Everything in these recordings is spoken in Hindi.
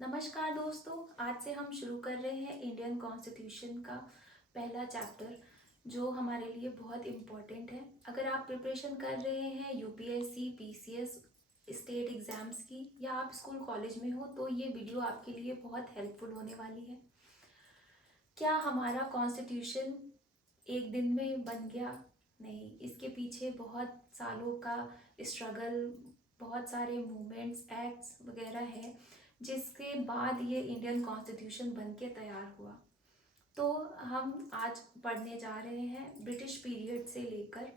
नमस्कार दोस्तों, आज से हम शुरू कर रहे हैं इंडियन कॉन्स्टिट्यूशन का पहला चैप्टर जो हमारे लिए बहुत इम्पोर्टेंट है। अगर आप प्रिपरेशन कर रहे हैं यूपीएससी, पीसीएस, स्टेट एग्ज़ाम्स की या आप स्कूल कॉलेज में हो तो ये वीडियो आपके लिए बहुत हेल्पफुल होने वाली है। क्या हमारा कॉन्स्टिट्यूशन एक दिन में बन गया? नहीं, इसके पीछे बहुत सालों का स्ट्रगल, बहुत सारे मूवमेंट्स, एक्ट्स वगैरह है जिसके बाद ये इंडियन कॉन्स्टिट्यूशन बन के तैयार हुआ। तो हम आज पढ़ने जा रहे हैं ब्रिटिश पीरियड से लेकर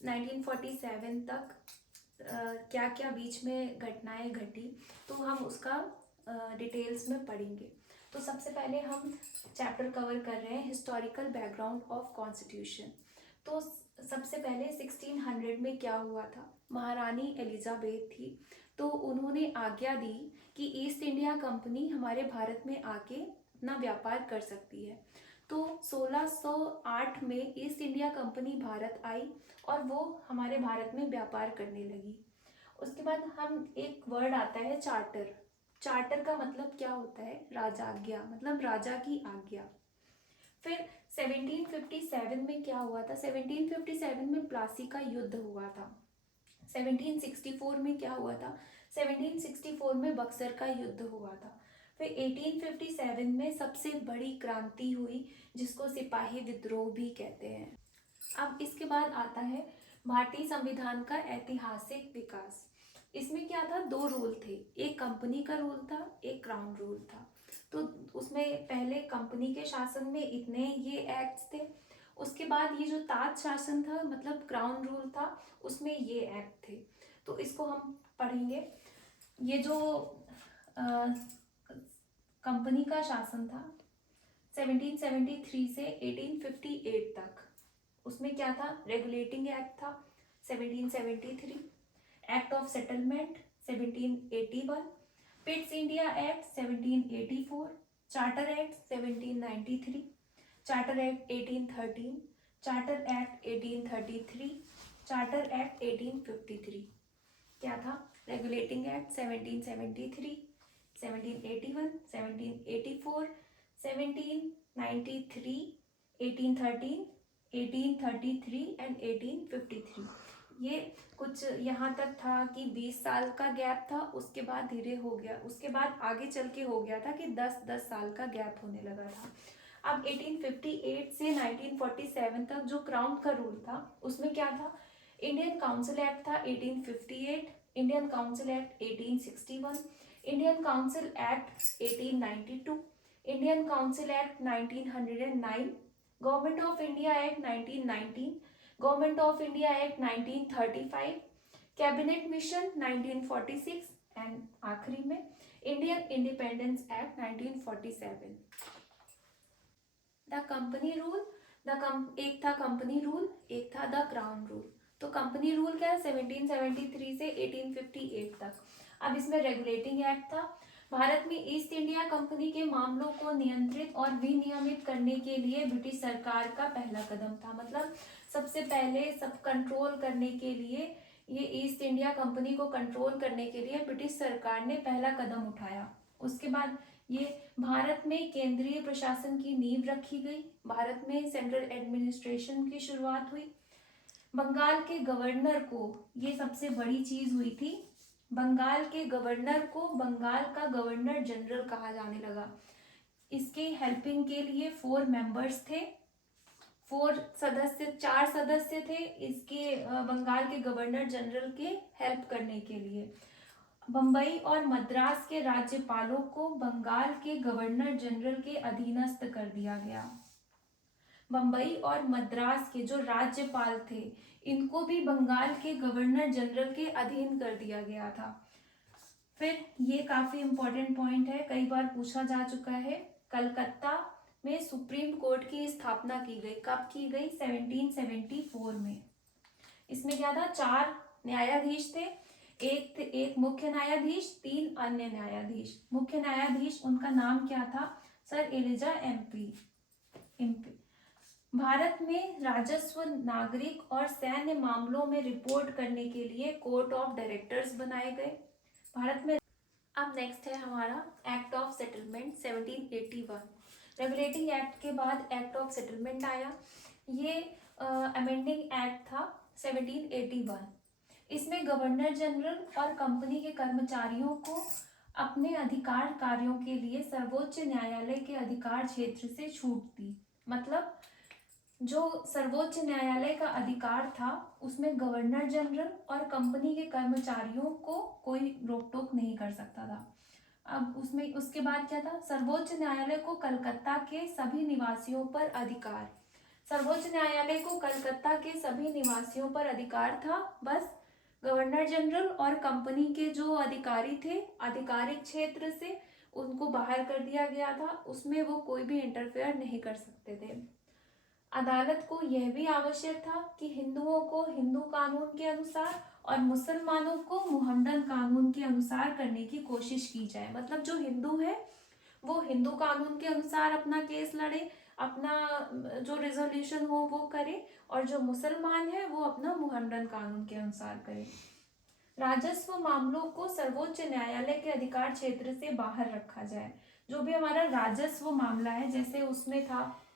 1947 तक क्या क्या बीच में घटनाएं घटी, तो हम उसका डिटेल्स में पढ़ेंगे। तो सबसे पहले हम चैप्टर कवर कर रहे हैं हिस्टोरिकल बैकग्राउंड ऑफ कॉन्स्टिट्यूशन। तो सबसे पहले 1600 में क्या हुआ था, महारानी एलिजाबेथ थी, तो उन्होंने आज्ञा दी कि ईस्ट इंडिया कंपनी हमारे भारत में आके अपना व्यापार कर सकती है। तो 1608 में ईस्ट इंडिया कंपनी भारत आई और वो हमारे भारत में व्यापार करने लगी। उसके बाद हम एक वर्ड आता है चार्टर। चार्टर का मतलब क्या होता है? राजाज्ञा, मतलब राजा की आज्ञा। फिर 1757 में क्या हुआ था? 1757 में प्लासी का युद्ध हुआ था। 1764 में क्या हुआ था? 1764 में बक्सर का युद्ध हुआ था। फिर 1857 में सबसे बड़ी क्रांति हुई जिसको सिपाही विद्रोह भी कहते हैं। अब इसके बाद आता है भारतीय संविधान का ऐतिहासिक विकास। इसमें क्या था? दो रूल थे, एक कंपनी का रूल था, एक क्राउन रूल था। तो उसमें पहले कंपनी के शासन में इतने ये एक्ट्स थे, उसके बाद ये जो ताज शासन था मतलब क्राउन रूल था, उसमें ये एक्ट थे। तो इसको हम पढ़ेंगे। ये जो कंपनी का शासन था 1773 से 1858 तक, उसमें क्या था? रेगुलेटिंग एक्ट था 1773, act of settlement 1781, Pitt's India act 1784, charter act 1793, charter act 1813, charter act 1833, charter act 1853। क्या था? Regulating act 1773, 1781, 1784, 1793, 1813, 1833 and 1853। ये कुछ यहाँ तक था कि 20 साल का गैप था, उसके बाद धीरे हो गया, उसके बाद आगे चल के हो गया था कि 10-10 साल का गैप होने लगा था। अब 1858 से 1947 तक जो क्राउन का रूल था उसमें क्या था? इंडियन काउंसिल एक्ट था 1858, Indian council act 1861, Indian council act 1892, Indian council act 1909, government of India act 1919, government of India act 1935, cabinet mission 1946 and आखिरी में Indian independence act 1947। The company rule, एक था कंपनी रूल, एक था द क्राउन रूल। तो कंपनी रूल क्या है? 1773 से 1858 तक। अब इसमें रेगुलेटिंग एक्ट था। भारत में ईस्ट इंडिया कंपनी के मामलों को नियंत्रित और विनियमित करने के लिए ब्रिटिश सरकार का पहला कदम था। मतलब सबसे पहले सब कंट्रोल करने के लिए, ये ईस्ट इंडिया कंपनी को कंट्रोल करने के लिए ब्रिटिश सरकार ने पहला कदम उठाया। उसके बाद ये भारत में केंद्रीय प्रशासन की नींव रखी गई, भारत में सेंट्रल एडमिनिस्ट्रेशन की शुरुआत हुई। बंगाल के गवर्नर को, ये सबसे बड़ी चीज हुई थी, बंगाल के गवर्नर को बंगाल का गवर्नर जनरल कहा जाने लगा। इसके हेल्पिंग के लिए 4 मेंबर्स थे, 4 सदस्य थे इसके बंगाल के गवर्नर जनरल के हेल्प करने के लिए। बम्बई और मद्रास के राज्यपालों को बंगाल के गवर्नर जनरल के अधीनस्थ कर दिया गया। बम्बई और मद्रास के जो राज्यपाल थे इनको भी बंगाल के गवर्नर जनरल के अधीन कर दिया गया था। फिर ये काफी इंपॉर्टेंट पॉइंट है, कई बार पूछा जा चुका है। कलकत्ता में सुप्रीम कोर्ट की स्थापना की गई। कब की गई? 1774 में। इसमें क्या था? 4 न्यायाधीश थे, एक मुख्य न्यायाधीश, 3 अन्य न्यायाधीश। मुख्य न्यायाधीश उनका नाम क्या था? Sir Elijah MP. भारत में राजस्व, नागरिक और सैन्य मामलों में रिपोर्ट करने के लिए कोर्ट ऑफ डायरेक्टर्स बनाए गए भारत में। अब नेक्स्ट है हमारा act of settlement 1781। Regulating act के बाद एक्ट ऑफ सेटलमेंट आया। ये अमेंडिंग एक्ट था 1781। इसमें गवर्नर जनरल और कंपनी के कर्मचारियों को अपने अधिकार कार्यों के लिए सर्वोच्च न्यायालय के अधिकार क्षेत्र से छूट दी। मतलब जो सर्वोच्च न्यायालय का अधिकार था उसमें गवर्नर जनरल और कंपनी के कर्मचारियों को कोई रोक टोक नहीं कर सकता था। अब उसमें उसके बाद क्या था, सर्वोच्च न्यायालय को कलकत्ता के सभी निवासियों पर अधिकार। सर्वोच्च न्यायालय को कलकत्ता के सभी निवासियों पर अधिकार था। बस गवर्नर जनरल और कंपनी के जो अधिकारी थे आधिकारिक क्षेत्र से उनको बाहर कर दिया गया था, उसमें वो कोई भी इंटरफेयर नहीं कर सकते थे। अदालत को यह भी आवश्यक था कि हिंदुओं को हिंदू कानून के अनुसार और मुसलमानों को मुहम्मदन कानून के अनुसार करने की कोशिश की जाए। मतलब जो हिंदू है वो हिंदू कानून के अनुसार अपना केस लड़े, अपना जो रिजोल्यूशन हो वो करे, और जो मुसलमान है वो अपना मुहम्मदन कानून के अनुसार करे। राजस्व मामलों को सर्वोच्च न्यायालय के अधिकार क्षेत्र से बाहर रखा जाए। जो भी हमारा राजस्व मामला है, जैसे उसमें था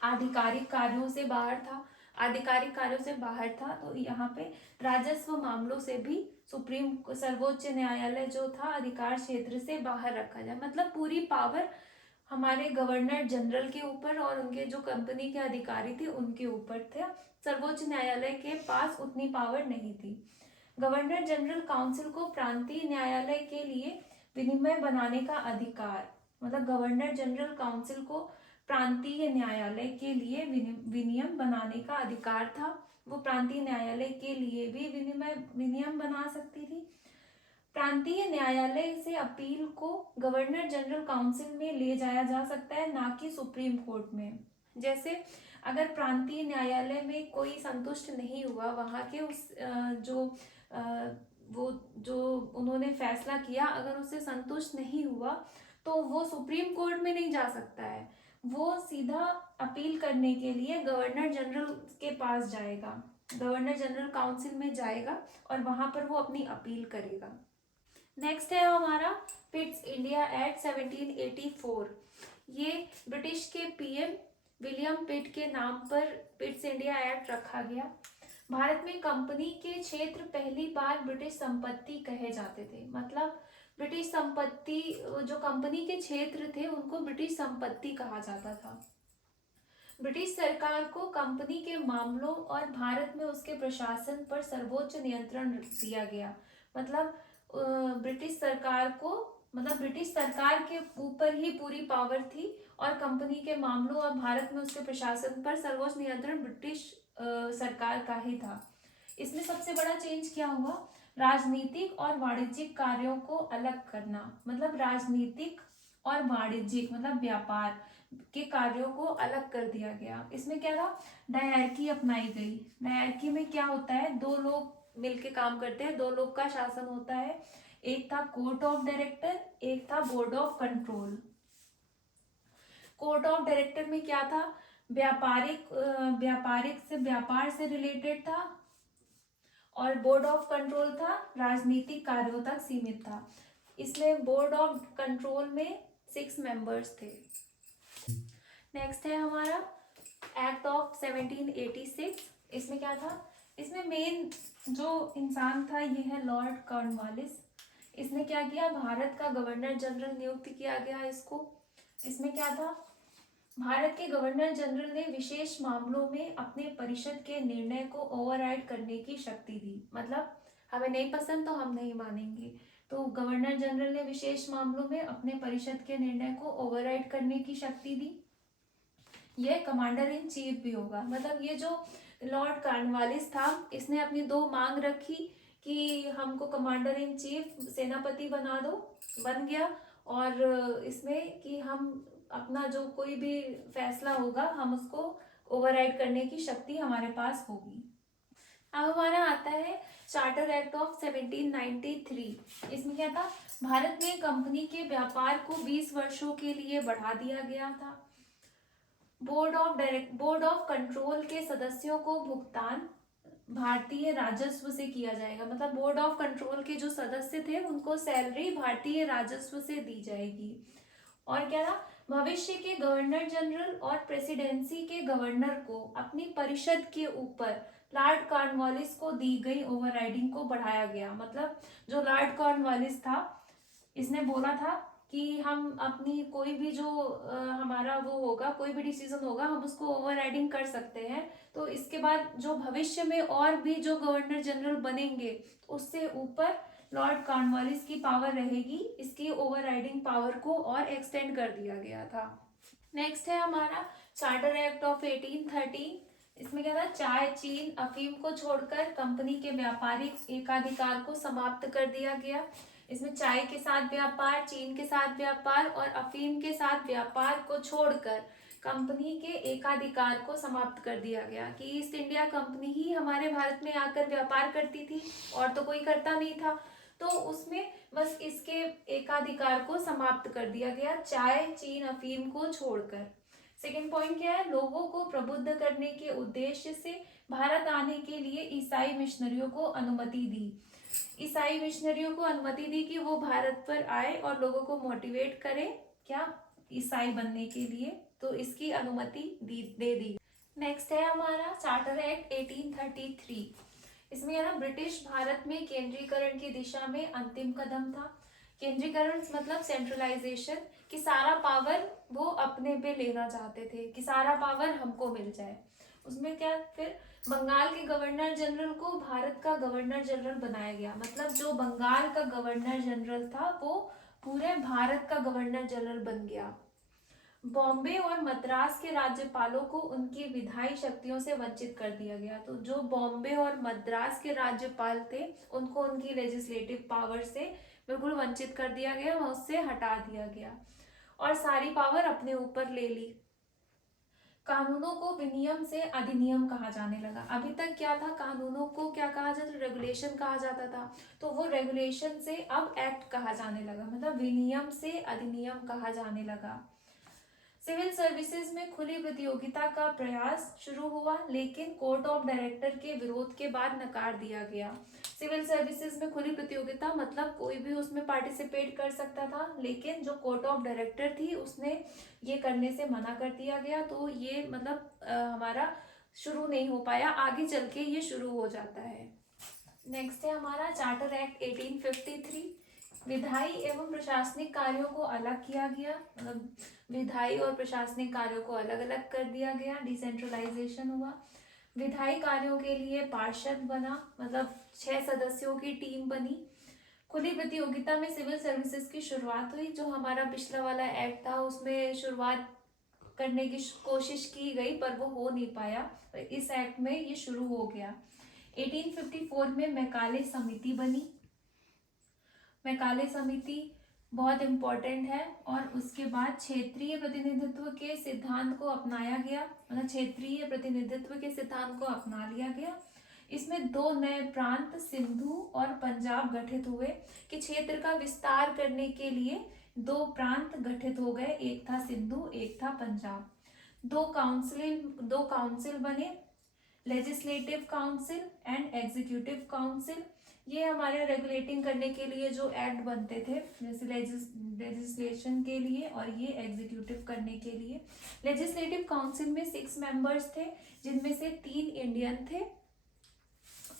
आधिकारिक कार्यों से बाहर था, आधिकारिक कार्यों से बाहर था, तो यहाँ पे राजस्व मामलों से भी सर्वोच्च न्यायालय जो था अधिकार क्षेत्र से बाहर रखा जाए। मतलब पूरी पावर हमारे गवर्नर जनरल के ऊपर और उनके जो कंपनी के अधिकारी थे उनके ऊपर थे। सर्वोच्च न्यायालय के पास उतनी पावर नहीं थी। गवर्नर जनरल काउंसिल को प्रांतीय न्यायालय के लिए विनिमय बनाने का अधिकार। मतलब गवर्नर जनरल काउंसिल को प्रांतीय न्यायालय के लिए विनियम बनाने का अधिकार था। वो प्रांतीय न्यायालय के लिए भी विनियम बना सकती थी। प्रांतीय न्यायालय से अपील को गवर्नर जनरल काउंसिल में ले जाया जा सकता है, ना कि सुप्रीम कोर्ट में। जैसे अगर प्रांतीय न्यायालय में कोई संतुष्ट नहीं हुआ, वहाँ के उस वो जो उन्होंने फैसला किया अगर उससे संतुष्ट नहीं हुआ तो वो सुप्रीम कोर्ट में नहीं जा सकता है, वो सीधा अपील करने के लिए गवर्नर जनरल के पास जाएगा, गवर्नर जनरल काउंसिल में जाएगा और वहां पर वो अपनी अपील करेगा। नेक्स्ट है हमारा पिट्स इंडिया एक्ट 1784। ये ब्रिटिश के पीएम विलियम पिट के नाम पर पिट्स इंडिया एक्ट रखा गया। भारत में कंपनी के क्षेत्र पहली बार ब्रिटिश संपत्ति कहे जाते थे। मतलब ब्रिटिश संपत्ति, जो कंपनी के क्षेत्र थे उनको ब्रिटिश संपत्ति कहा जाता था। ब्रिटिश सरकार को कंपनी के मामलों और भारत में उसके प्रशासन पर सर्वोच्च नियंत्रण दिया गया। मतलब ब्रिटिश सरकार को, मतलब ब्रिटिश सरकार के ऊपर ही पूरी पावर थी और कंपनी के मामलों और भारत में उसके प्रशासन पर सर्वोच्च नियंत्रण ब्रिटिश सरकार का ही था। इसमें सबसे बड़ा चेंज क्या हुआ, राजनीतिक और वाणिज्यिक कार्यों को अलग करना। मतलब राजनीतिक और वाणिज्यिक मतलब व्यापार के कार्यों को अलग कर दिया गया। इसमें क्या था, डायरकी अपनाई गई। डायरकी में क्या होता है, दो लोग मिलके काम करते हैं, दो लोग का शासन होता है। एक था कोर्ट ऑफ डायरेक्टर, एक था board of control. Court of director में क्या था, व्यापार से रिलेटेड था, और बोर्ड ऑफ कंट्रोल था राजनीतिक कार्यों तक सीमित था। इसमें बोर्ड ऑफ कंट्रोल में 6 मेंबर्स थे। नेक्स्ट है हमारा एक्ट ऑफ 1786। इसमें क्या था, इसमें मेन जो इंसान था ये है लॉर्ड कॉर्नवालिस। इसने क्या किया, भारत का गवर्नर जनरल नियुक्त किया गया इसको। इसमें क्या था, भारत के गवर्नर जनरल ने विशेष मामलों में अपने परिषद के निर्णय को ओवरराइड करने की शक्ति दी। मतलब हमें नहीं पसंद तो हम नहीं मानेंगे, तो गवर्नर जनरल ने विशेष मामलों में अपने परिषद के निर्णय को ओवरराइड करने की शक्ति दी। यह कमांडर इन चीफ भी होगा। मतलब ये जो लॉर्ड कॉर्नवालिस था इसने अपनी 2 मांग रखी कि हमको कमांडर इन चीफ सेनापति बना दो, बन गया, और इसमें कि हम अपना जो कोई भी फैसला होगा हम उसको ओवरराइड करने की शक्ति हमारे पास होगी। अब हमारा आता है चार्टर एक्ट ऑफ 1793। इसमें क्या था, भारत में कंपनी के व्यापार को 20 वर्षों के लिए बढ़ा दिया गया था। बोर्ड ऑफ कंट्रोल के सदस्यों को भुगतान भारतीय राजस्व से किया जाएगा। मतलब बोर्ड ऑफ कंट्रोल के जो सदस्य थे उनको सैलरी भारतीय राजस्व से दी जाएगी। और क्या था, भविष्य के गवर्नर जनरल और प्रेसिडेंसी के गवर्नर को अपनी परिषद के ऊपर लॉर्ड कॉर्नवालिस को दी गई ओवरराइडिंग को बढ़ाया गया। मतलब जो लॉर्ड कॉर्नवालिस था, इसने बोला था कि हम अपनी कोई भी जो हमारा वो होगा, कोई भी डिसीजन होगा, हम उसको ओवरराइडिंग कर सकते हैं। तो इसके बाद जो भविष्य में और भी जो गवर्नर जनरल बनेंगे, उससे ऊपर लॉर्ड कॉर्नवालिस की पावर रहेगी। इसकी ओवरराइडिंग पावर को और एक्सटेंड कर दिया गया था। नेक्स्ट है हमारा चार्टर एक्ट ऑफ 1813। इसमें क्या था, चाय, चीन, अफीम को छोड़कर कंपनी के व्यापारिक एकाधिकार को समाप्त कर दिया गया। इसमें चाय के साथ व्यापार, चीन के साथ व्यापार और अफीम के साथ व्यापार को छोड़कर कंपनी के एकाधिकार को समाप्त कर दिया गया कि ईस्ट इंडिया कंपनी ही हमारे भारत में आकर व्यापार करती थी और तो कोई करता नहीं था। तो उसमें बस इसके एकाधिकार को समाप्त कर दिया गया, चाय, चीन, अफीम को छोड़कर। सेकेंड पॉइंट क्या है, लोगों को प्रबुद्ध करने के उद्देश्य से भारत आने के लिए ईसाई मिशनरियों को अनुमति दी। ईसाई मिशनरियों को अनुमति दी कि वो भारत पर आए और लोगों को मोटिवेट करें क्या, ईसाई बनने के लिए। तो इसकी अनुमति दे दी। नेक्स्ट है हमारा चार्टर एक्ट 1833। इसमें है ना, ब्रिटिश भारत में केंद्रीकरण की दिशा में अंतिम कदम था। केंद्रीकरण मतलब सेंट्रलाइजेशन, कि सारा पावर वो अपने पे लेना चाहते थे, कि सारा पावर हमको मिल जाए। उसमें क्या, फिर बंगाल के गवर्नर जनरल को भारत का गवर्नर जनरल बनाया गया। मतलब जो बंगाल का गवर्नर जनरल था वो पूरे भारत का गवर्नर जनरल बन गया। बॉम्बे और मद्रास के राज्यपालों को उनकी विधायी शक्तियों से वंचित कर दिया गया। तो जो बॉम्बे और मद्रास के राज्यपाल थे, उनको उनकी लेजिस्लेटिव पावर से बिल्कुल वंचित कर दिया गया, उससे हटा दिया गया और सारी पावर अपने ऊपर ले ली। कानूनों को विनियम से अधिनियम कहा जाने लगा। अभी तक क्या था, कानूनों को क्या कहा जाता था, रेगुलेशन कहा जाता था। तो वो रेगुलेशन से अब एक्ट कहा जाने लगा, मतलब विनियम से अधिनियम कहा जाने लगा। सिविल सर्विसेज में खुली प्रतियोगिता का प्रयास शुरू हुआ, लेकिन कोर्ट ऑफ डायरेक्टर के विरोध के बाद नकार दिया गया। सिविल सर्विसेज में खुली प्रतियोगिता मतलब कोई भी उसमें पार्टिसिपेट कर सकता था, लेकिन जो कोर्ट ऑफ डायरेक्टर थी उसने ये करने से मना कर दिया गया। तो ये मतलब हमारा शुरू नहीं हो पाया, आगे चल के ये शुरू हो जाता है। नेक्स्ट है हमारा चार्टर एक्ट 1853। विधायी एवं प्रशासनिक कार्यों को अलग किया गया, मतलब विधायी और प्रशासनिक कार्यों को अलग अलग कर दिया गया, डिसेंट्रलाइजेशन हुआ। विधायी कार्यों के लिए पार्षद बना, मतलब 6 सदस्यों की टीम बनी। खुली प्रतियोगिता में सिविल सर्विसेज की शुरुआत हुई। जो हमारा पिछला वाला एक्ट था उसमें शुरुआत करने की कोशिश की गई पर वो हो नहीं पाया, इस एक्ट में ये शुरू हो गया। 1854 में मैकाले समिति बनी। मैकाले समिति बहुत इम्पोर्टेंट है। और उसके बाद क्षेत्रीय प्रतिनिधित्व के सिद्धांत को अपनाया गया, मतलब क्षेत्रीय प्रतिनिधित्व के सिद्धांत को अपना लिया गया। इसमें 2 नए प्रांत सिंधु और पंजाब गठित हुए, कि क्षेत्र का विस्तार करने के लिए 2 प्रांत गठित हो गए, एक था सिंधु, एक था पंजाब। 2 काउंसिल बने, legislative council and executive council. ये हमारे रेगुलेटिंग करने के लिए जो एक्ट बनते थे, जैसे लेजिस्लेशन के लिए और ये एग्जीक्यूटिव करने के लिए। लेजिस्लेटिव काउंसिल में 6 मेंबर्स थे, जिनमें से 3 इंडियन थे।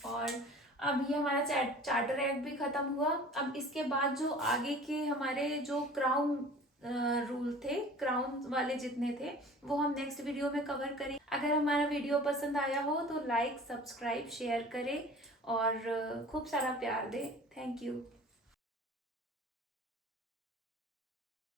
और अब ये हमारा चार्टर एक्ट भी खत्म हुआ। अब इसके बाद जो आगे के हमारे जो क्राउन रूल थे, क्राउन वाले जितने थे, वो हम नेक्स्ट वीडियो में कवर करें। अगर हमारा वीडियो पसंद आया हो तो लाइक, सब्सक्राइब, शेयर करें और खूब सारा प्यार दें। Thank you.